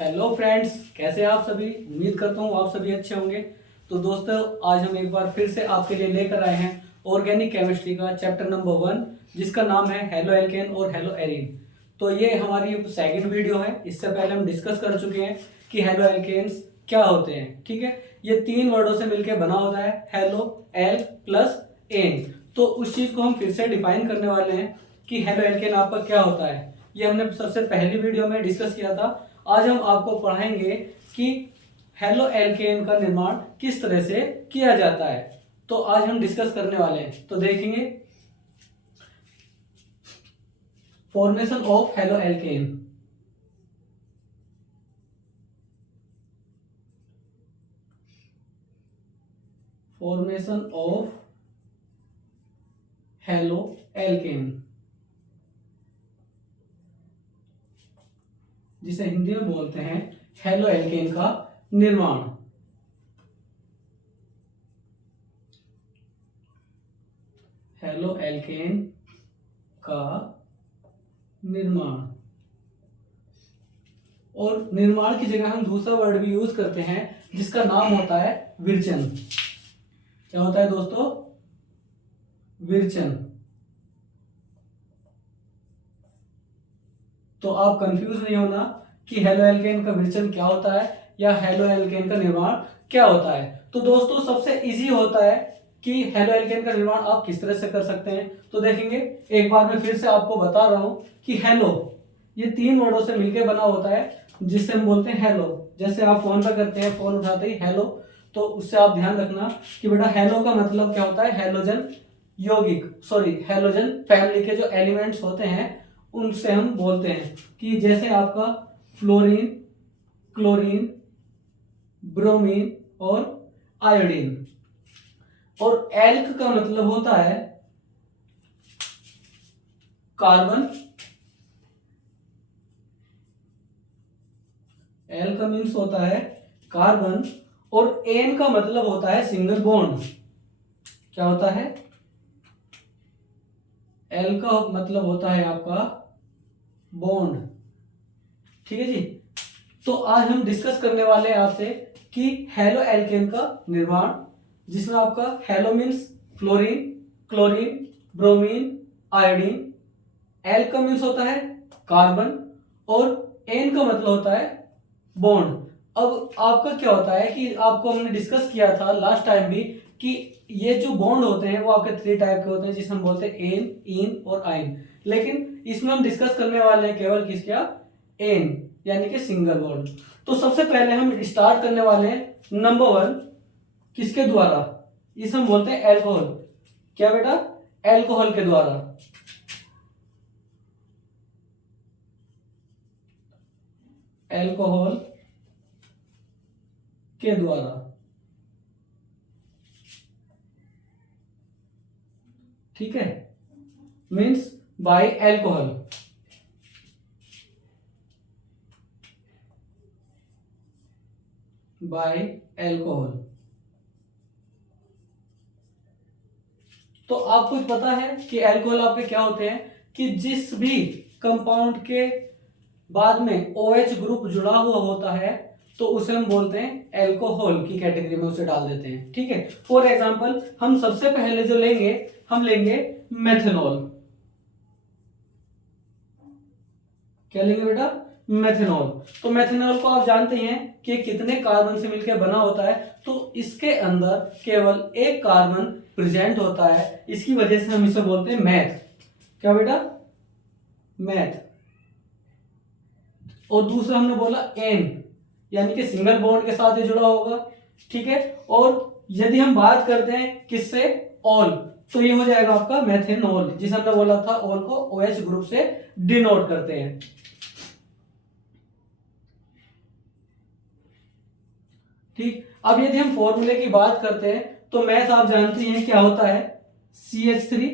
Hello friends, कैसे हैं आप सभी। उम्मीद करता हूँ आप सभी अच्छे होंगे। तो दोस्तों, आज हम एक बार फिर से आपके लिए लेकर आए हैं ऑर्गेनिक केमिस्ट्री का चैप्टर नंबर 1, जिसका नाम है हेलो एल्केन और हेलो एरीन। तो ये हमारी सेकंड वीडियो है। इससे पहले हम डिस्कस कर चुके हैं कि हेलो एल्केन्स क्या होते हैं। ठीक है, ये 3 वर्डों से मिलकर बना होता है, हेलो, एल प्लस एन। तो उस चीज को हम फिर से डिफाइन करने वाले हैं कि हेलो एल्केन आपका क्या होता है। ये हमने सबसे पहली वीडियो में डिस्कस किया था। आज हम आपको पढ़ाएंगे कि हेलो एल्केन का निर्माण किस तरह से किया जाता है। तो आज हम डिस्कस करने वाले हैं। तो देखेंगे formation of halo alkane. Formation of halo alkane, जिसे हिंदी में बोलते हैं हेलो एल्केन का निर्माण। हेलो एल्केन का निर्माण। और निर्माण की जगह हम दूसरा वर्ड भी यूज करते हैं, जिसका नाम होता है विरचन। क्या होता है दोस्तों? विरचन। तो आप कंफ्यूज नहीं होना कि हेलो एल्केन का विरचन क्या होता है या हेलो एल्केन का निर्माण क्या होता है। तो दोस्तों, सबसे इजी होता है कि हेलो एल्केन का निर्माण आप किस तरह से कर सकते हैं। तो देखेंगे, एक बार मैं फिर से आपको बता रहा हूं कि हेलो ये 3 वर्डों से मिलकर बना होता है, जिससे हम बोलते हैं हेलो। जैसे आप फोन पे करते हैं, फोन उठाते ही हेलो, तो उससे आप ध्यान रखना कि बेटा हेलो का मतलब क्या होता है। हेलोजन हेलोजन फैमिली के जो एलिमेंट्स होते हैं उनसे हम बोलते हैं कि जैसे आपका फ्लोरीन, क्लोरीन, ब्रोमीन और आयोडीन। और एल्क का मतलब होता है कार्बन। एल का मीन्स होता है कार्बन। और एन का मतलब होता है सिंगल बॉन्ड। क्या होता है? एल का मतलब होता है आपका बॉन्ड। ठीक है जी। तो आज हम डिस्कस करने वाले हैं आपसे कि हेलो एल्केन का निर्माण, जिसमें आपका hello means fluorine, chlorine, bromine, iodine. L का मीन्स होता है कार्बन और एन का मतलब होता है बॉन्ड। अब आपका क्या होता है कि आपको हमने डिस्कस किया था लास्ट टाइम भी कि ये जो बॉन्ड होते हैं वो आपके 3 टाइप के होते हैं, जिसे हम बोलते हैं एन, इन और आइन। लेकिन इसमें हम डिस्कस करने वाले हैं केवल किसका? एन, यानी कि सिंगल बॉन्ड। तो सबसे पहले हम स्टार्ट करने वाले हैं नंबर 1 किसके द्वारा? इसे हम बोलते हैं एल्कोहल। क्या बेटा? एल्कोहल के द्वारा। एल्कोहल के द्वारा। ठीक है, means by alcohol. By alcohol. तो आपको पता है कि एल्कोहल आपके क्या होते हैं कि जिस भी कंपाउंड के बाद में OH ग्रुप जुड़ा हुआ होता है तो उसे हम बोलते हैं एल्कोहल की कैटेगरी में उसे डाल देते हैं। ठीक है, फॉर एग्जांपल हम सबसे पहले जो लेंगे, हम लेंगे मेथनॉल। क्या लेंगे बेटा? मेथनॉल। तो मेथनॉल को आप जानते हैं कि कितने कार्बन से मिलकर बना होता है। तो इसके अंदर केवल एक कार्बन प्रेजेंट होता है, इसकी वजह से हम इसे बोलते हैं मैथ। क्या बेटा? मैथ। और दूसरा हमने बोला एन, यानी कि सिंगल बॉन्ड के साथ ये जुड़ा होगा। ठीक है, और यदि हम बात करते हैं किससे? ऑल, तो ये हो जाएगा आपका मेथेनॉल, जिसे हमने बोला था ऑल को OH ग्रुप से डिनोट करते हैं। ठीक, अब यदि हम फॉर्मूले की बात करते हैं तो मैथ आप जानते हैं क्या होता है। CH3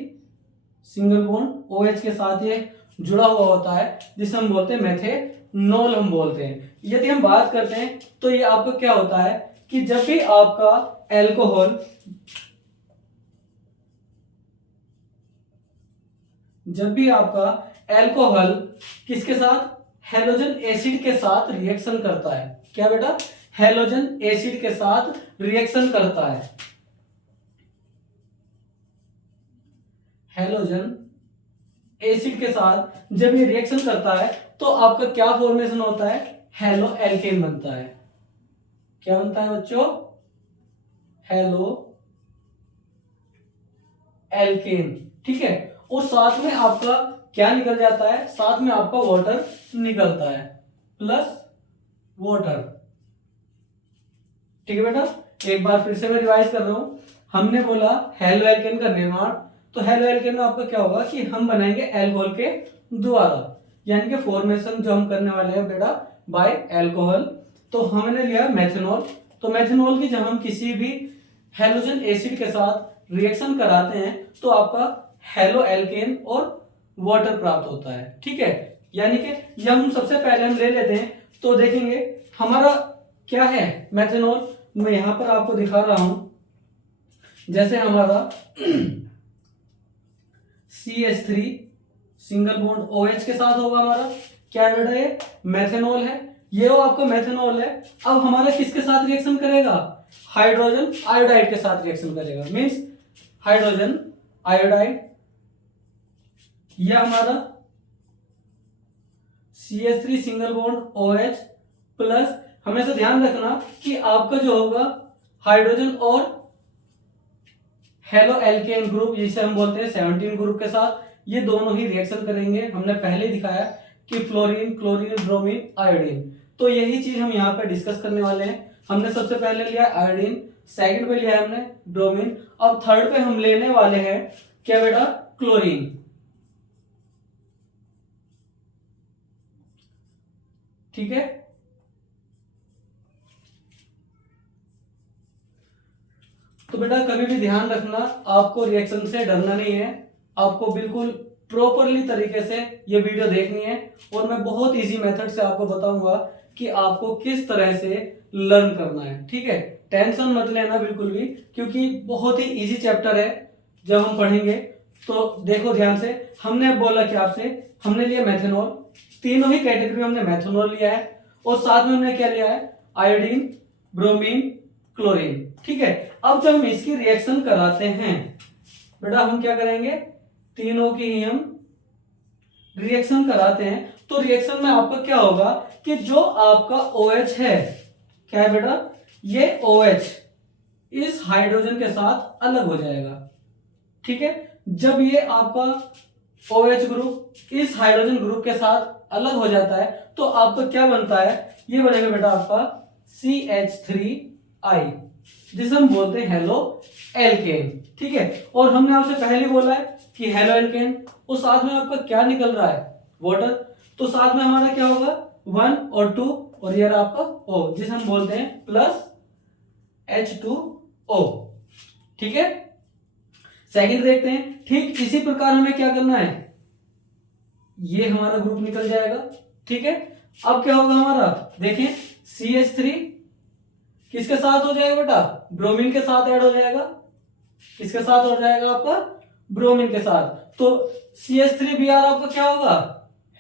सिंगल बॉन्ड OH के साथ ये जुड़ा हुआ होता है, जिसे हम बोलते हैं मेथेनॉल हम बोलते हैं। यदि हम बात करते हैं तो ये आपको क्या होता है कि जब भी आपका एल्कोहल किसके साथ? हैलोजन एसिड के साथ रिएक्शन करता है। क्या बेटा? हैलोजन एसिड के साथ रिएक्शन करता है। हैलोजन एसिड के साथ जब ये रिएक्शन करता है तो आपका क्या फॉर्मेशन होता है? हेलो एल्केन बनता है। क्या बनता है बच्चों? Halo alkane. ठीक है। और साथ में आपका क्या निकल जाता है? साथ में आपका वाटर निकलता है, प्लस वाटर। ठीक है बेटा, एक बार फिर से मैं रिवाइज कर रहा हूं। हमने बोला हेलो एल्केन का निर्माण, तो हेलो एल्केन में आपका क्या होगा कि हम बनाएंगे एल्कोहल के द्वारा, यानी कि फॉर्मेशन जो हम करने वाले हैं बेटा बाय अल्कोहल। तो हमने लिया मेथनॉल। तो मेथनॉल की जब हम किसी भी हेलोजन एसिड के साथ रिएक्शन कराते हैं तो आपका हेलो एल्केन और वाटर प्राप्त होता है। ठीक है, यानी कि जब हम सबसे पहले हम ले लेते हैं तो देखेंगे हमारा क्या है मेथनॉल। मैं यहां पर आपको दिखा रहा हूं। जैसे हमारा CH3 सिंगल बॉन्ड OH के साथ होगा हमारा क्या बेटा? ये मेथनॉल है। ये वो आपका मेथनॉल है। अब हमारा किसके साथ रिएक्शन करेगा? हाइड्रोजन आयोडाइड के साथ रिएक्शन करेगा। मींस हाइड्रोजन आयोडाइड, यह हमारा CH3 single bond OH plus, हमेशा ध्यान रखना कि आपका जो होगा हाइड्रोजन और हेलो एल्केन ग्रुप, जिसे हम बोलते हैं 17 ग्रुप के साथ, ये दोनों ही रिएक्शन करेंगे। हमने पहले दिखाया कि फ्लोरीन, क्लोरीन, ब्रोमीन, आयोडीन। तो यही चीज हम यहाँ पे डिस्कस करने वाले हैं। हमने सबसे पहले लिया आयोडीन, सेकंड पे लिया हमने ब्रोमीन, अब थर्ड पे हम लेने वाले हैं क्या बेटा? क्लोरीन। ठीक है, तो बेटा कभी भी ध्यान रखना, आपको रिएक्शन से डरना नहीं है। आपको बिल्कुल प्रॉपरली तरीके से ये वीडियो देखनी है और मैं बहुत इजी मेथड से आपको बताऊंगा कि आपको किस तरह से लर्न करना है। ठीक है, टेंशन मत लेना बिल्कुल भी, क्योंकि बहुत ही इजी चैप्टर है। जब हम पढ़ेंगे तो देखो ध्यान से। हमने बोला कि आपसे हमने लिया मेथनॉल, तीनों ही कैटेगरी में हमने मेथनॉल लिया है और साथ में हमने क्या लिया है? Iodine, bromine, chlorine. ठीक है, अब जब हम इसकी रिएक्शन कराते हैं बेटा, हम क्या करेंगे? तीनों की ही हम रिएक्शन कराते हैं तो रिएक्शन में आपका क्या होगा कि जो आपका OH है, क्या है बेटा? ये OH इस हाइड्रोजन के साथ अलग हो जाएगा। ठीक है, जब ये आपका OH ग्रुप इस हाइड्रोजन ग्रुप के साथ अलग हो जाता है तो आपका क्या बनता है? ये बनेगा बेटा आपका CH3I, जिसे हम बोलते हैं हेलो एल्केन। ठीक है, और हमने आपसे पहले बोला है कि हेलो एल्केन, और साथ में आपका क्या निकल रहा है? वाटर। तो साथ में हमारा क्या होगा? 1 और 2, और ये आपका O, जिसे हम बोलते हैं प्लस H2O। ठीक है, सेकंड देखते हैं। ठीक इसी प्रकार हमें क्या करना है? ये हमारा ग्रुप निकल जाएगा। ठीक है, अब क्या होगा हमारा? देखें, CH3 किसके साथ हो जाएगा बेटा? ब्रोमीन के साथ ऐड हो जाएगा। किसके साथ हो जाएगा आपका? ब्रोमीन के साथ। तो CH3Br आपका क्या होगा?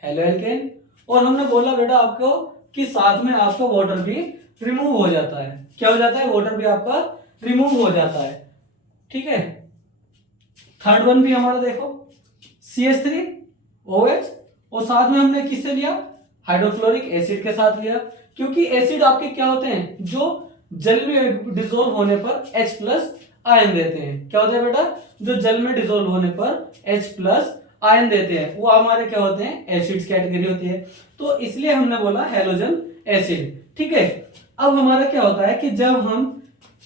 Halo alkane. और हमने बोला बेटा आपको कि साथ में आपका वाटर भी रिमूव हो जाता है। क्या हो जाता है? वाटर भी आपका रिमूव हो जाता है। ठीक है, थर्ड वन भी हमारा देखो, CH3OH, और साथ में हमने किससे लिया? हाइड्रोक्लोरिक एसिड के साथ लिया, क्योंकि एसिड आपके क्या होते हैं? जो जल में डिसॉल्व होने पर H+ आयन देते हैं। क्या होता है बेटा? जो जल में डिसॉल्व होने पर H+ आयन देते हैं, वो हमारे क्या होते हैं? एसिड्स कैटेगरी होती है। तो इसलिए हमने बोला हैलोजन एसिड। ठीक है, अब हमारा क्या होता है कि जब हम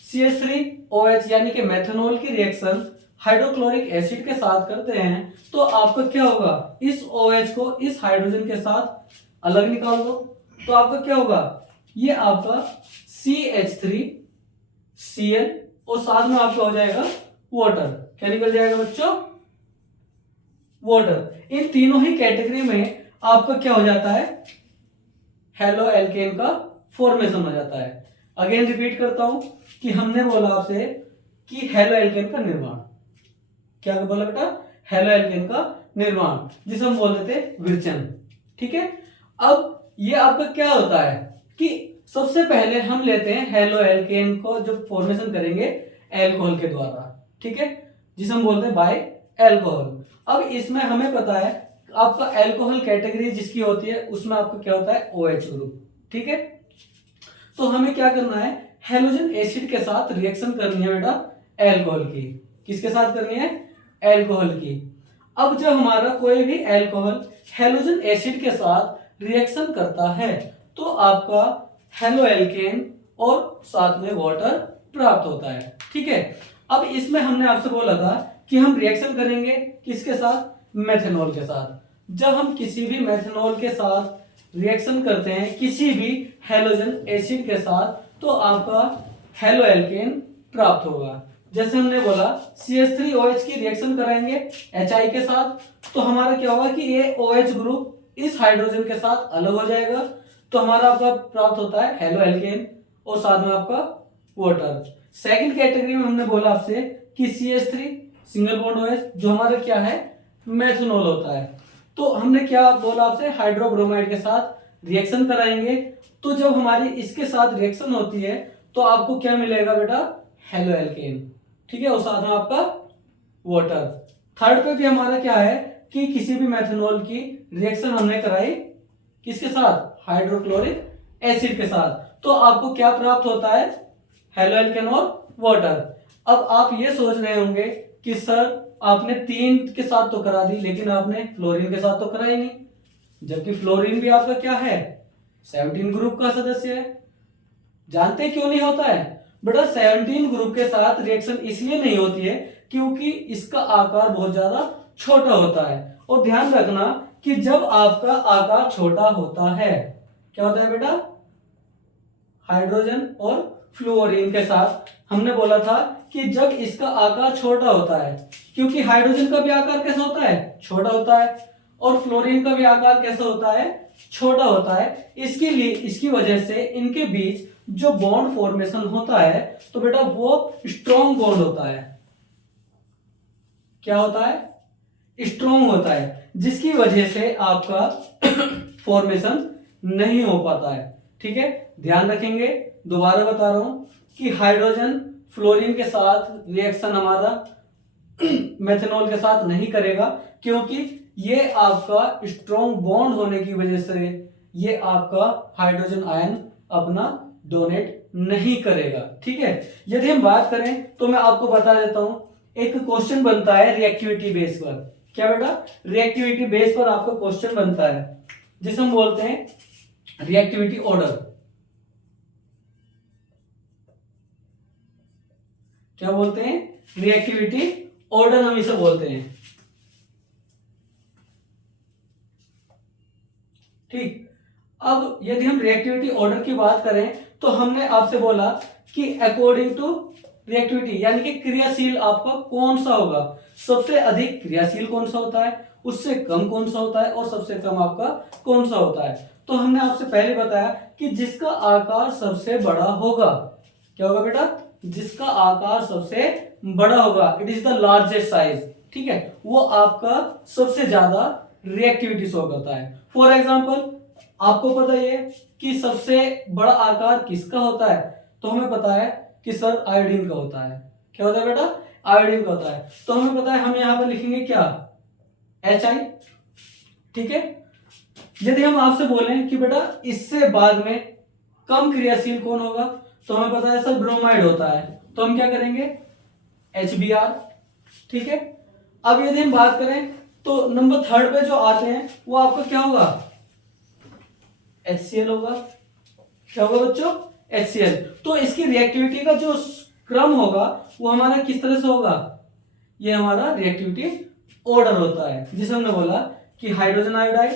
CH3OH यानी कि मेथनॉल की रिएक्शन हाइड्रोक्लोरिक एसिड के साथ करते हैं तो आपका क्या होगा? इस OH को इस हाइड्रोजन के साथ अलग निकाल दो तो आपका क्या होगा? ये आपका CH3Cl, और साथ में आपका हो जाएगा वाटर। क्या निकल जाएगा बच्चों? वाटर। इन तीनों ही कैटेगरी में आपका क्या हो जाता है? हेलो एल्केन का फॉर्मेशन हो जाता है। अगेन रिपीट करता हूं कि हमने बोला आपसे कि हेलो एल्केन का निर्माण, क्या बोला बेटा? हेलो एल्केन का निर्माण, जिसे हम बोलते थे विरचन। ठीक है, अब ये आपका क्या होता है कि सबसे पहले हम लेते हैं हेलो एल्केन को, जो फॉर्मेशन करेंगे एल्कोहल के द्वारा, ठीक है, जिसे हम बोलते हैं बाय एल्कोहल। अब इसमें हमें पता है आपका एल्कोहल कैटेगरी जिसकी होती है उसमें आपका क्या होता है OH ग्रुप, ठीक है। तो हमें क्या करना है, हेलोजन एसिड के साथ रिएक्शन करनी है बेटा एल्कोहल की। किसके साथ करनी है, एल्कोहल की। अब जब हमारा कोई भी एल्कोहल हेलोजन एसिड के साथ रिएक्शन करता है तो आपका हेलो एल्केन और साथ में वाटर प्राप्त होता है, ठीक है। अब इसमें हमने आपसे बोला था कि हम रिएक्शन करेंगे किसके साथ, मेथनॉल के साथ। जब हम किसी भी मेथनॉल के साथ रिएक्शन करते हैं किसी भी हेलोजन एसिड के साथ तो आपका हेलो एल्केन प्राप्त होगा। जैसे हमने बोला CH3OH की रिएक्शन कराएंगे HI के साथ तो हमारा क्या होगा कि ये OH ग्रुप इस हाइड्रोजन के साथ अलग हो जाएगा तो हमारा आपका प्राप्त होता है हेलो एल्केन और साथ में आपका वाटर। सेकंड कैटेगरी में हमने बोला आपसे कि CH3 सिंगल बॉन्ड OH जो हमारा क्या है मेथनॉल होता है। तो हमने क्या बोला आपसे, हाइड्रोब्रोमाइड के साथ रिएक्शन कराएंगे तो जब हमारी इसके साथ रिएक्शन होती है तो आपको क्या मिलेगा बेटा, हेलो एल्केन, ठीक है, और साथ में आपका वाटर। थर्ड पे भी हमारा क्या है कि किसी भी मेथनॉल की रिएक्शन हमने कराई किसके साथ, हाइड्रोक्लोरिक एसिड के साथ, तो आपको क्या प्राप्त होता है, हेलो एल्केन और वाटर। अब आप ये सोच रहे होंगे कि सर आपने 3 के साथ तो करा दी लेकिन आपने फ्लोरीन के साथ तो करा ही नहीं, जबकि फ्लोरीन भी आपका क्या है 17 ग्रुप का सदस्य है। जानते क्यों नहीं होता है बेटा, 17 ग्रुप के साथ रिएक्शन इसलिए नहीं होती है क्योंकि इसका आकार बहुत ज्यादा छोटा होता है। और ध्यान रखना कि जब आपका आकार छोटा होता है क्या होता है बेटा, हाइड्रोजन और फ्लोरीन के साथ हमने बोला था कि जब इसका आकार छोटा होता है, क्योंकि हाइड्रोजन का भी आकार कैसा होता है छोटा होता है और फ्लोरीन का भी आकार कैसा होता है छोटा होता है, इसके लिए इसकी वजह से इनके बीच जो बॉन्ड फॉर्मेशन होता है तो बेटा वो स्ट्रॉन्ग बॉन्ड होता है। क्या होता है, स्ट्रॉन्ग होता है, जिसकी वजह से आपका फॉर्मेशन नहीं हो पाता है, ठीक है। ध्यान रखेंगे, दोबारा बता रहा हूं कि हाइड्रोजन फ्लोरीन के साथ रिएक्शन हमारा मेथनॉल के साथ नहीं करेगा क्योंकि ये आपका स्ट्रॉन्ग बॉन्ड होने की वजह से ये आपका हाइड्रोजन आयन अपना डोनेट नहीं करेगा, ठीक है। यदि हम बात करें तो मैं आपको बता देता हूं, एक क्वेश्चन बनता है रिएक्टिविटी बेस पर। क्या बेटा, रिएक्टिविटी बेस पर आपका क्वेश्चन बनता है जिसे हम बोलते हैं रिएक्टिविटी ऑर्डर। क्या बोलते हैं, रिएक्टिविटी ऑर्डर हम इसे बोलते हैं, ठीक। अब यदि हम रिएक्टिविटी ऑर्डर की बात करें तो हमने आपसे बोला कि अकॉर्डिंग टू रिएक्टिविटी यानी कि क्रियाशील आपका कौन सा होगा, सबसे अधिक क्रियाशील कौन सा होता है, उससे कम कौन सा होता है और सबसे कम आपका कौन सा होता है। तो हमने आपसे पहले बताया कि जिसका आकार सबसे बड़ा होगा, क्या होगा बेटा, जिसका आकार सबसे बड़ा होगा, it is the largest size, ठीक है, वो आपका सबसे ज्यादा रिएक्टिविटी शो करता है। फॉर एग्जाम्पल आपको पता ही है कि सबसे बड़ा आकार किसका होता है, तो हमें पता है कि सर आयोडीन का होता है। क्या होता है बेटा, आयोडीन का होता है। तो हमें पता है हम यहां पर लिखेंगे क्या, HI, ठीक है। यदि हम आपसे बोलें कि बेटा इससे बाद में कम क्रियाशील कौन होगा, तो हमें पता है सर ब्रोमाइड होता है, तो हम क्या करेंगे HBr, ठीक है। अब यदि हम बात करें तो नंबर 3 पे जो आते हैं वो आपका क्या होगा, HCl होगा। क्या होगा बच्चों, HCl। तो इसकी रिएक्टिविटी का जो क्रम होगा वो हमारा किस तरह से होगा, ये हमारा रिएक्टिविटी ऑर्डर होता है जिसे हमने बोला कि हाइड्रोजन आयोडाइड,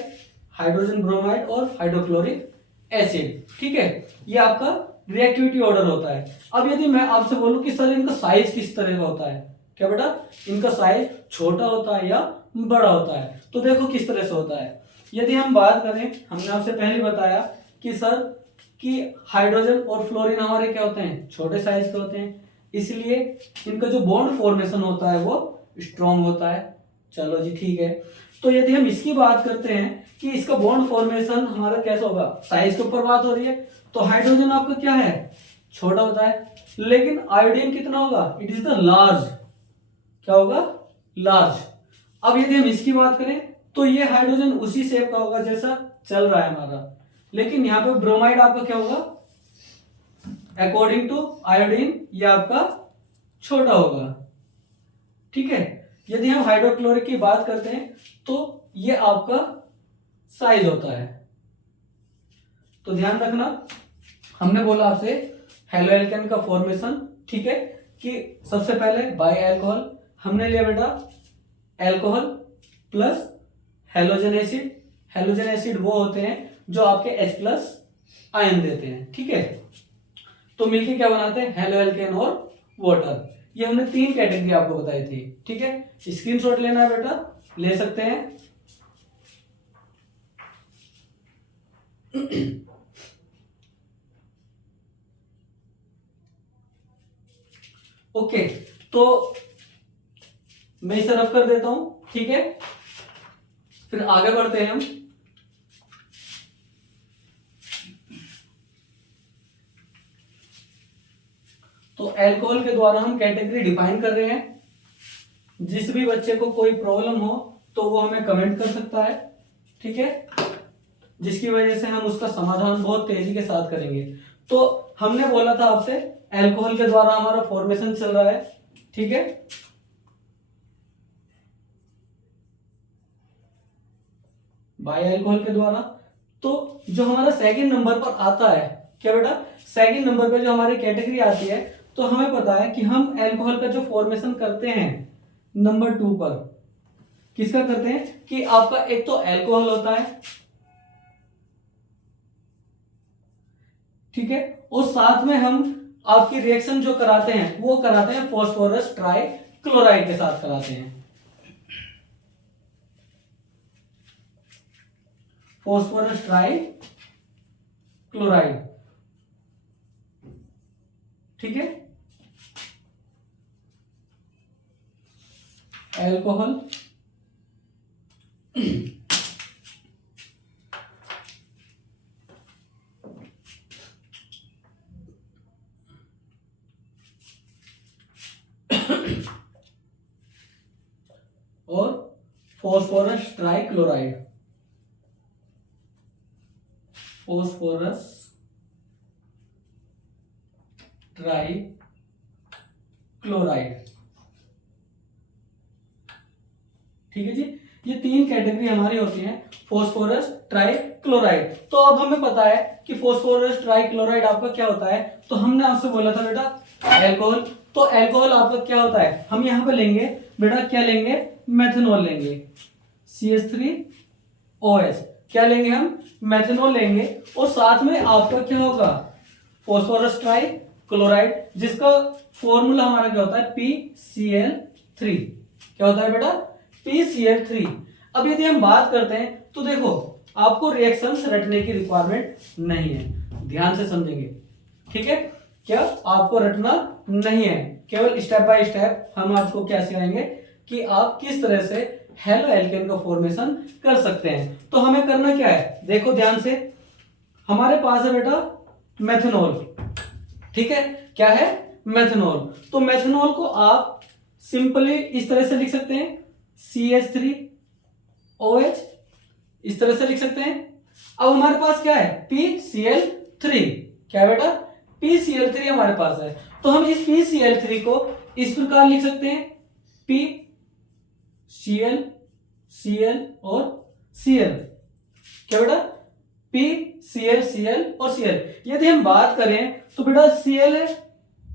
हाइड्रोजन ब्रोमाइड और हाइड्रोक्लोरिक एसिड, ठीक है, ये आपका रिएक्टिविटी ऑर्डर होता है। अब यदि मैं आपसे बोलूं कि सर इनका साइज किस तरह का होता है, क्या बेटा, इनका साइज छोटा होता है या बड़ा होता है, तो देखो किस तरह से होता है। यदि हम बात करें, हमने आपसे पहले बताया कि सर कि हाइड्रोजन और फ्लोरीन हमारे क्या होते हैं, छोटे साइज के होते हैं, इसलिए इनका जो बॉन्ड फॉर्मेशन होता है वो स्ट्रॉन्ग होता है। चलो जी ठीक है। तो यदि हम इसकी बात करते हैं कि इसका बॉन्ड फॉर्मेशन हमारा कैसा होगा, साइज के ऊपर बात हो रही है, तो हाइड्रोजन आपका क्या है, छोटा होता है, लेकिन आयोडीन कितना होगा, इट इज द लार्ज, क्या होगा, लार्ज। अब यदि हम इसकी बात करें तो ये हाइड्रोजन उसी शेप का होगा जैसा चल रहा है हमारा, लेकिन यहाँ पे ब्रोमाइड आपका क्या होगा, अकॉर्डिंग टू आयोडीन ये आपका छोटा होगा। ठीक है, यदि हम हाइड्रोक्लोरिक की बात करते हैं तो ये आपका साइज होता है। तो ध्यान रखना, हमने बोला आपसे हेलो एल्केन का फॉर्मेशन, ठीक है, कि सबसे पहले बाई अल्कोहल हमने लिया बेटा alcohol plus halogen acid. Halogen acid वो होते हैं जो आपके H+ आयन देते हैं, ठीक है, तो मिलके क्या बनाते हैं, हेलो एल्केन और वाटर। ये हमने 3 कैटेगरी आपको बताई थी, ठीक है, स्क्रीनशॉट लेना है बेटा, ले सकते हैं। ओके, तो मैं इसे रफ कर देता हूं, ठीक है, फिर आगे बढ़ते हैं हम। तो अल्कोहल के द्वारा हम कैटेगरी डिफाइन कर रहे हैं। जिस भी बच्चे को कोई प्रॉब्लम हो तो वो हमें कमेंट कर सकता है, ठीक है, जिसकी वजह से हम उसका समाधान बहुत तेजी के साथ करेंगे। तो हमने बोला था आपसे अल्कोहल के द्वारा हमारा फॉर्मेशन चल रहा है, ठीक है, बाय अल्कोहल के द्वारा। तो जो हमारा सेकंड नंबर पर आता है, क्या बेटा, सेकंड नंबर पे जो हमारी कैटेगरी आती है, तो हमें पता है कि हम अल्कोहल का जो फॉर्मेशन करते हैं नंबर 2 पर, किसका करते हैं, कि आपका एक तो अल्कोहल होता है, ठीक है, और साथ में हम आपकी रिएक्शन जो कराते हैं वो कराते हैं फास्फोरस ट्राई क्लोराइड के साथ कराते हैं, फास्फोरस ट्राई क्लोराइड, ठीक है, अल्कोहल और फास्फोरस ट्राइक्लोराइड, फास्फोरस ट्राइक्लोराइड, ठीक है जी। ये 3 कैटेगरी हमारी होती हैं फास्फोरस ट्राइक्लोराइड। तो अब हमें पता है कि फास्फोरस ट्राइक्लोराइड आपका क्या होता है, तो हमने आपसे बोला था बेटा अल्कोहल। तो अल्कोहल आपका क्या होता है, हम यहाँ पे लेंगे बेटा, क्या लेंगे, मेथनॉल लेंगे, CH3OH, क्या लेंगे हम, मेथनॉल लेंगे, और साथ में आपका क्या होगा, फास्फोरस ट्राइक्लोराइड, जिसका फॉर्मूला हमारा क्या होता है, PCl3, क्या होता है बेटा, PCl3। अब यदि हम बात करते हैं तो देखो आपको रिएक्शंस रटने की रिक्वायरमेंट नहीं है, ध्यान से समझेंगे, ठीक है, क्या आपको रटना नहीं है, केवल स्टेप बाय स्टेप हम आपको क्या सिखाएंगे कि आप किस तरह से हेलो एल्केन का फॉर्मेशन कर सकते हैं। तो हमें करना क्या है, देखो ध्यान से, हमारे पास है बेटा मेथनॉल, ठीक है, क्या है, मेथनॉल। तो मेथनॉल को आप सिंपली इस तरह से लिख सकते हैं, CH3OH, इस तरह से लिख सकते हैं। अब हमारे पास क्या है, PCl3, क्या बेटा, PCl3 हमारे पास है, तो हम इस PCl3 को इस प्रकार लिख सकते हैं, PCl, Cl और Cl, क्या बेटा, PCl, Cl और Cl। यदि हम बात करें तो बेटा Cl है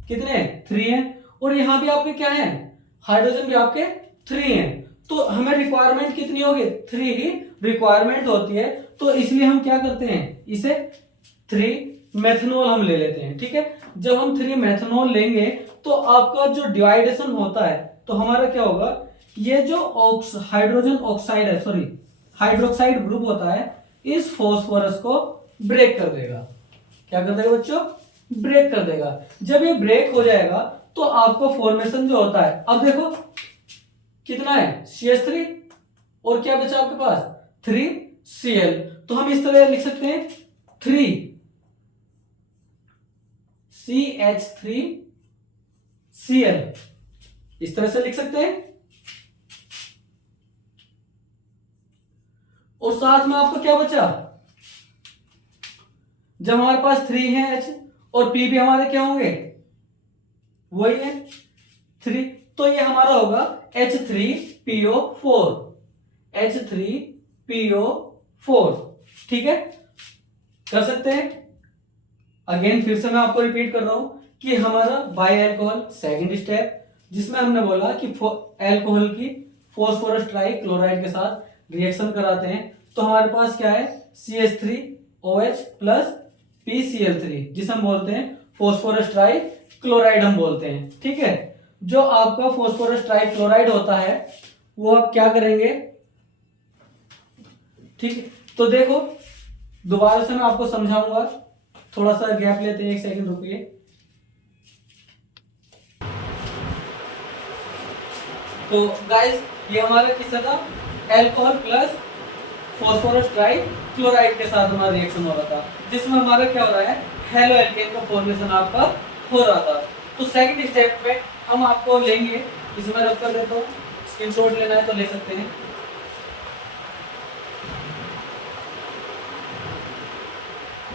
कितने, 3 है, और यहां भी आपके क्या है, हाइड्रोजन भी आपके 3 हैं, तो हमें रिक्वायरमेंट कितनी होगी, 3 ही रिक्वायरमेंट होती है। तो इसलिए हम क्या करते हैं, इसे 3 मेथनॉल हम ले लेते हैं, ठीक है। जब हम 3 मेथनॉल लेंगे तो आपका जो डिवाइडेशन होता है, तो हमारा क्या होगा, ये जो हाइड्रोजन ऑक्साइड है, सॉरी हाइड्रोक्साइड ग्रुप होता है, इस फास्फोरस को ब्रेक कर देगा, क्या कर देगा बच्चों, ब्रेक कर देगा। जब ये ब्रेक हो जाएगा तो आपको फॉर्मेशन जो होता है, अब देखो कितना है, CH3 और क्या बचा आपके पास, 3, Cl। तो हम इस तरह लिख सकते हैं 3CH3Cl, इस तरह से लिख सकते हैं। और साथ में आपको क्या बचा, जब हमारे पास 3 है H और P भी हमारे क्या होंगे, वही है 3, तो ये हमारा होगा H3PO4, H3PO4। ठीक है, कर सकते हैं। अगेन फिर से मैं आपको रिपीट कर रहा हूं कि हमारा बाय अल्कोहल सेकंड स्टेप, जिसमें हमने बोला कि अल्कोहल की फॉस्फोरस ट्राइक्लोराइड के साथ रिएक्शन कराते हैं, तो हमारे पास क्या है CH3OH प्लस PCl3, जिसे हम बोलते हैं फॉस्फोरस ट्राइक्लोराइड हम बोलते हैं। ठीक है, जो आपका फॉस्फोरस ट्राइक्लोराइड होता है वो आप क्या करेंगे, ठीक है, तो देखो दोबारा से मैं आपको समझाऊंगा, थोड़ा सा गैप लेते हैं, 1 सेकंड रुकिए। तो गाइस ये हमारा किसका था, अल्कोहल प्लस फॉस्फोरस ट्राइक्लोराइड के साथ हमारा रिएक्शन हो रहा था, जिसमें हमारा क्या हो रहा है, हेलो एल्केन का फॉर्मेशन आपका हो रहा था। तो सेकंड स्टेप में हम आपको लेंगे, इसमें रख कर देता हूँ, स्क्रीनशॉट लेना है तो ले सकते हैं।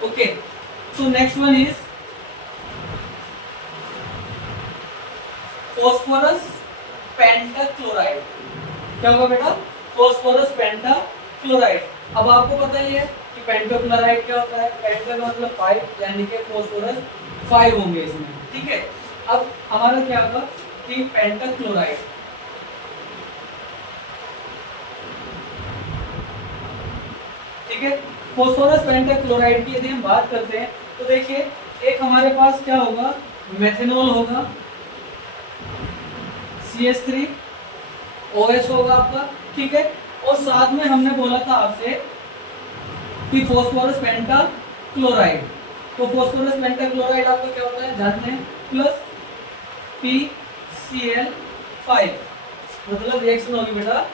Okay, so next one is phosphorus pentachloride। क्या होगा बेटा, phosphorus pentachloride। अब आपको पता ही है कि पेंटाक्लोराइड क्या होता है, पेंटा का मतलब 5, यानी कि फॉस्फोरस 5 होंगे इसमें। ठीक है, अब हमारा क्या होगा कि पेंटाक्लोराइड, ठीक है, फॉस्फोरस पेंटाक्लोराइड की यदि हम बात करते हैं तो देखिए एक हमारे पास क्या होगा, मेथनॉल होगा, CH3OH होगा आपका। ठीक है, और साथ में हमने बोला था आपसे कि फॉस्फोरस पेंटाक्लोराइड, तो फॉस्फोरस पेंटाक्लोराइड आपका क्या होता है जानते हैं, प्लस PCl5, मतलब रिएक्शन होगी बेटा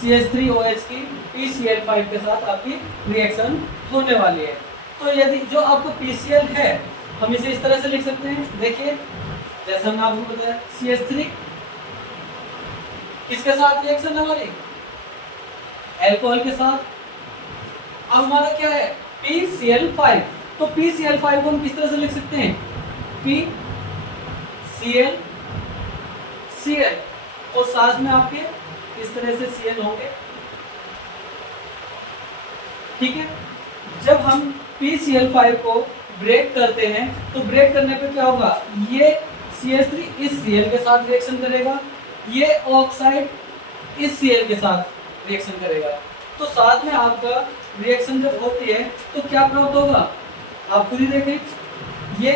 CH3OH की PCl5 के साथ आपकी रिएक्शन होने वाली है। तो यदि जो आपको PCl है हम इसे इस तरह से लिख सकते हैं, देखिए जैसा हमने आपको बताया CH3 किसके साथ रिएक्शन है हमारी, अल्कोहल के साथ। अब हमारा क्या है PCl5, तो PCl5 को हम किस तरह से लिख सकते हैं, PCl और साथ में आपके इस तरह से Cl होंगे। ठीक है, जब हम PCl5 को ब्रेक करते हैं तो ब्रेक करने पे क्या होगा, ये CH3 इस Cl के साथ रिएक्शन करेगा, ये ऑक्साइड इस Cl के साथ रिएक्शन करेगा, तो साथ में आपका रिएक्शन जब होती है तो क्या प्राप्त होगा, आप खुद ही देखें, ये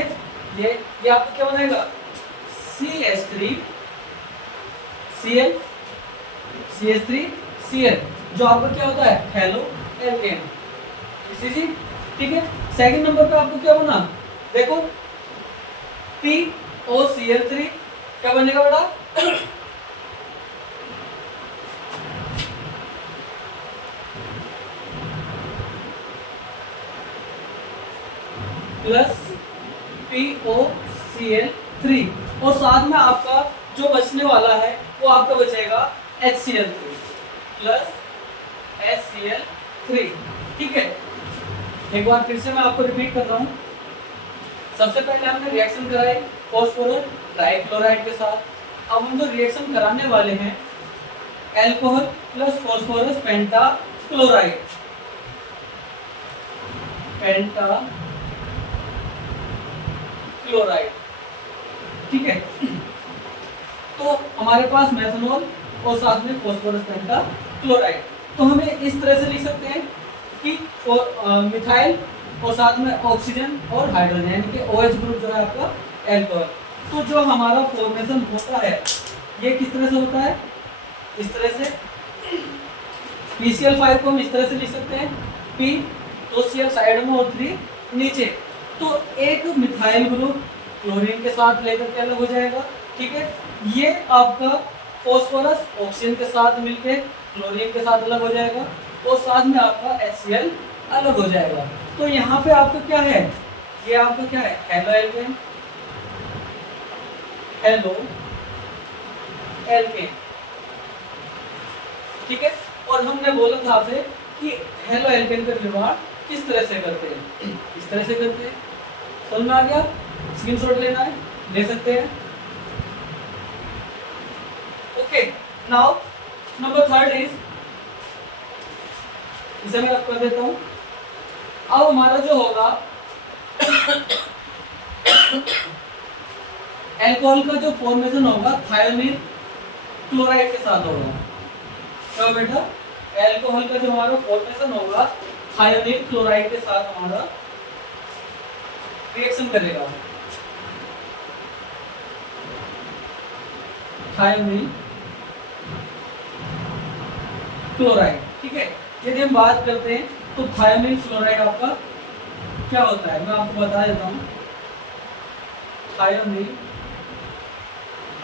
आपको क्या बनाएगा CH3Cl, CH3Cl, जो आपका क्या होता है हेलो एल्केन। ठीक है, सेकंड नंबर पे आपको क्या बना, देखो POCl3 क्या बनेगा बेटा, प्लस POCl3, और साथ में आपका जो बचने वाला है वो आपका बचेगा HCl3 प्लस HCl3। ठीक है, एक बार फिर से मैं आपको रिपीट कर रहा हूँ। सबसे पहले हमने रिएक्शन कराई फॉस्फोरस ट्राइक्लोराइड के साथ, अब हम जो रिएक्शन कराने वाले हैं अल्कोहल प्लस फॉस्फोरस पेंटाक्लोराइड, ठीक है, तो हमारे पास मेथनॉल और साथ में फॉस्फोरस पेंटाक्लोराइड, तो हमें इस तरह से लिख सकते हैं कि मिथाइल और साथ में ऑक्सीजन और हाइड्रोजन, यानी कि OH ग्रुप जो है आपका अल्कोहल। तो जो हमारा फॉर्मेशन होता है ये किस तरह से होता है, इस तरह से PCl5 को हम इस तरह से लिख सकते हैं, P तो Cl साइड में और 3 नीचे, तो एक मिथाइल ग्रुप क्लोरीन के साथ लेकर के अलग हो जाएगा। ठीक है, ये आपका फॉस्फोरस ऑक्सीजन के साथ मिलकर क्लोरीन के साथ अलग हो जाएगा, और साथ में आपका HCl अलग हो जाएगा। तो यहाँ पे आपका क्या है, ये आपका क्या है, हेलो एल्केन, हेलो एल्केन, ठीक है। और हमने बोला था आपसे कि हेलो एल्केन का निर्माण किस तरह से करते हैं, इस तरह से करते हैं। समझ में आ गया? स्क्रीनशॉट लेना है, ले सकते हैं। ओके, नाउ नंबर 3 इज, इसे मैं आपको कर देता हूं। अब हमारा जो होगा अल्कोहल का जो फॉर्मेशन होगा थायोनील क्लोराइड के साथ होगा। क्या बेटा, अल्कोहल का जो हमारा फॉर्मेशन होगा थायोनील क्लोराइड के साथ हमारा रिएक्शन करेगा। थायोनील क्लोराइड, ठीक है। यदि हम बात करते हैं तो थायोनील क्लोराइड आपका क्या होता है, मैं आपको बता देता हूं। थायोनील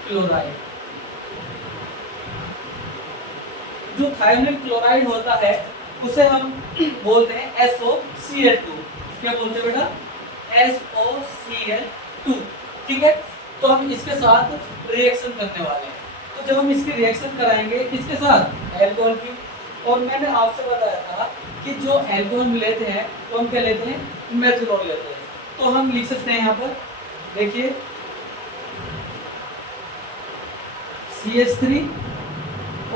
क्लोराइड, जो थायोनील क्लोराइड होता है उसे हम बोलते हैं SOCl2। क्या बोलते हैं बेटा, SOCl2, ठीक है। तो हम इसके साथ रिएक्शन करने वाले हैं। तो जब हम इसकी रिएक्शन कराएंगे किसके साथ, अल्कोहल की। और मैंने आपसे बताया था कि जो अल्कोहल लेते हैं तो हम क्या लेते हैं, मेथनॉल लेते हैं। तो हम लिख सकते हैं यहाँ पर, देखिए CH3OH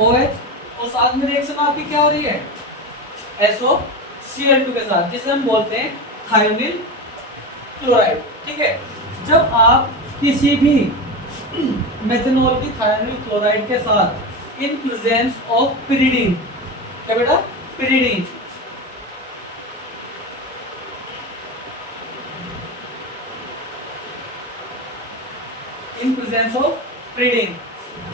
और साथ में रिएक्शन आपकी क्या हो रही है, SOCl2 के साथ, जिसे हम बोलते हैं थायोनील क्लोराइड, ठीक है। जब आप किसी भी मेथनॉल की थायोनील क्लोराइड के साथ इन प्रेजेंस ऑफ पिरिडीन, क्या बेटा, pyridine, in presence of pyridine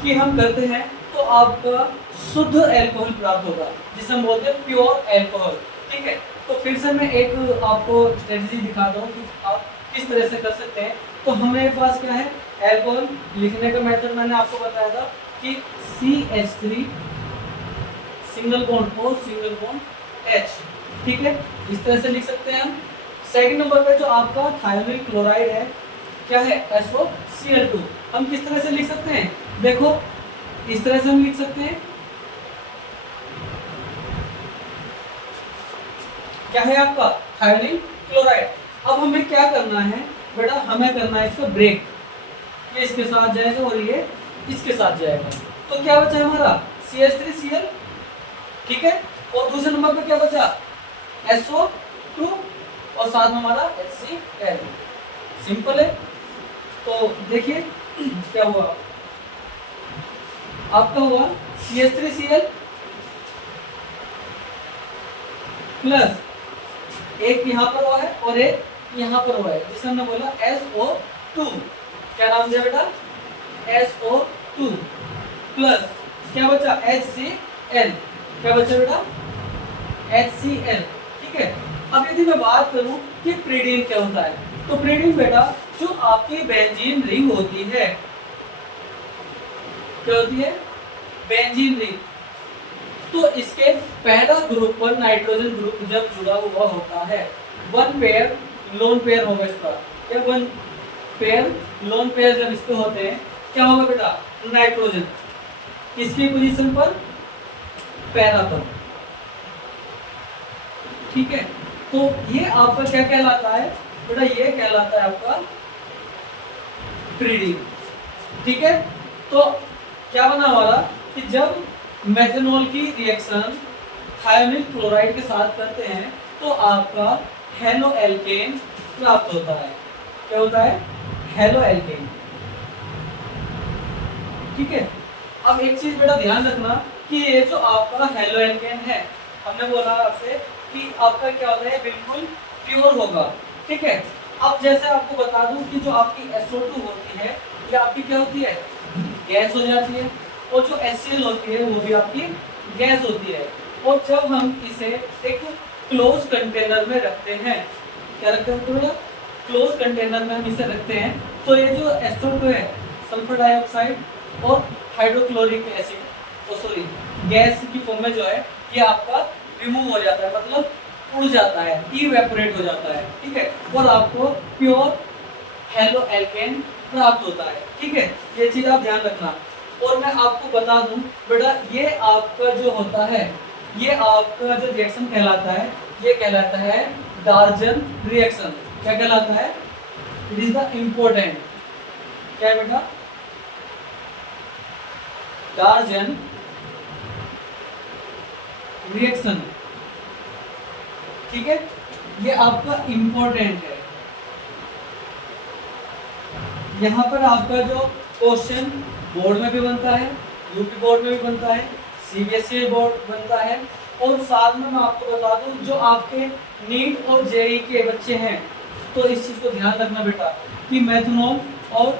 की हम करते हैं तो आपका शुद्ध अल्कोहल प्राप्त होगा, जिसे हम बोलते हैं प्योर अल्कोहल, ठीक है। तो फिर से मैं एक आपको स्ट्रेटजी दिखाता हूँ कि आप किस तरह से कर सकते हैं। तो हमारे पास क्या है, अल्कोहल लिखने का मेथड मैंने आपको बताया था कि CH3 single bond O single bond H, ठीक है, इस तरह से लिख सकते हैं हम। सेकंड नंबर पे जो आपका थायोनील क्लोराइड है क्या है, SOCl2, हम किस तरह से लिख सकते हैं, देखो इस तरह से हम लिख सकते हैं, क्या है आपका थायोनील क्लोराइड। अब हमें क्या करना है बेटा, हमें करना है इसका ब्रेक, ये इसके साथ जाएगा और ये इसके साथ जाएगा। तो क्या बचा हमारा CH3Cl, ठीक है। और दूसरे नंबर पे क्या बचा, SO2 और साथ में हमारा HCl, सिंपल है। तो देखिए क्या हुआ, आपका हुआ CH3Cl प्लस एक यहाँ पर हुआ है और एक यहाँ पर हुआ है, जिसे हमने बोला SO2, क्या नाम दिया बेटा, SO2 प्लस क्या बचा, HCl, क्या बचा बेटा, HCl, ठीक है। अब यदि मैं बात करूं कि पिरिडीन क्या होता है, तो पिरिडीन बेटा जो आपकी बेंजीन रिंग होती है, क्या होती है, बेंजीन रिंग, तो इसके पहला ग्रुप पर नाइट्रोजन ग्रुप जब जुड़ा हुआ होता है, वन पेयर लोन पेयर होगा इसका, क्या वन पेयर लोन पेयर जब इसके होते हैं क्या होगा बेटा, नाइट्रोजन किसकी पोजीशन पर, पैरा पर, ठीक है। तो ये आपका क्या कहलाता है बेटा, ये कहलाता है आपका पिरिडीन, ठीक है। तो क्या बना हमारा कि जब मेथनॉल की रिएक्शन थायोनील क्लोराइड के साथ करते हैं तो आपका हेलो एल्केन प्राप्त होता है। क्या होता है, हेलो एल्केन, ठीक है। अब एक चीज बेटा ध्यान रखना कि ये जो आपका हेलो एल्केन है, हमने बोला आपसे कि आपका क्या होता है, बिल्कुल प्योर होगा, ठीक है। अब जैसे आपको बता दूं कि जो आपकी SO2 होती है ये आपकी क्या होती है, गैस हो जाती है, और जो HCl होती है वो भी आपकी गैस होती है। और जब हम इसे एक क्लोज कंटेनर में रखते हैं, क्या रखते हैं तो क्लोज कंटेनर में हम इसे रखते हैं, तो ये जो SO2 है, सल्फर डाइऑक्साइड और हाइड्रोक्लोरिक एसिड, सॉरी गैस की फॉर्म में जो है ये आपका रिमूव हो जाता है, मतलब उड़ जाता है, इवेपोरेट हो जाता है, ठीक है, और आपको प्योर हेलो एल्केन प्राप्त होता है, ठीक है। ये चीज आप ध्यान रखना। और मैं आपको बता दूं बेटा, ये आपका जो होता है, ये आपका जो रिएक्शन कहलाता है, ये कहलाता है डार्जन रिएक्शन। क्या कहलाता है? इट इज द इम्पोर्टेंट, क्या है बेटा? डार्जन रिएक्शन, ठीक है, ये आपका इम्पोर्टेंट है। यहाँ पर आपका जो क्वेश्चन बोर्ड में भी बनता है, यूपी बोर्ड में भी बनता है, सीबीएसई बोर्ड बनता है, और साथ में मैं आपको बता दूं जो आपके नीट और जेईई के बच्चे हैं, तो इस चीज़ को ध्यान रखना बेटा कि मेथनॉल और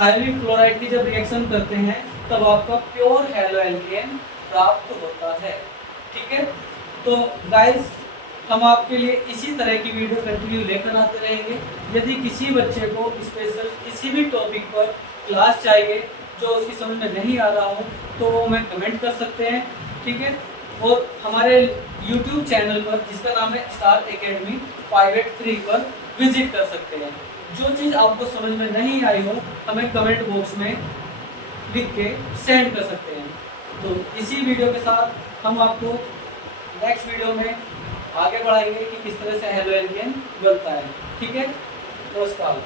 थायरोइड क्लोराइड की जब रिएक्शन करते हैं तब आपका प्योर हेलो एल्केन प्राप्त होता है, ठीक है। तो गाइस, हम आपके लिए इसी तरह की वीडियो कंटिन्यू लेकर आते रहेंगे। यदि किसी बच्चे को स्पेशल किसी भी टॉपिक पर क्लास चाहिए जो उसकी समझ में नहीं आ रहा हो तो वो हमें कमेंट कर सकते हैं, ठीक है। और हमारे YouTube चैनल पर जिसका नाम है स्टार एकेडमी 583 पर विजिट कर सकते हैं। जो चीज़ आपको समझ में नहीं आई हो हमें कमेंट बॉक्स में लिख के सेंड कर सकते हैं। तो इसी वीडियो के साथ हम आपको नेक्स्ट वीडियो में आगे बढ़ाएंगे कि किस तरह से हेलो एल्केन बनता है, ठीक है। नमस्कार।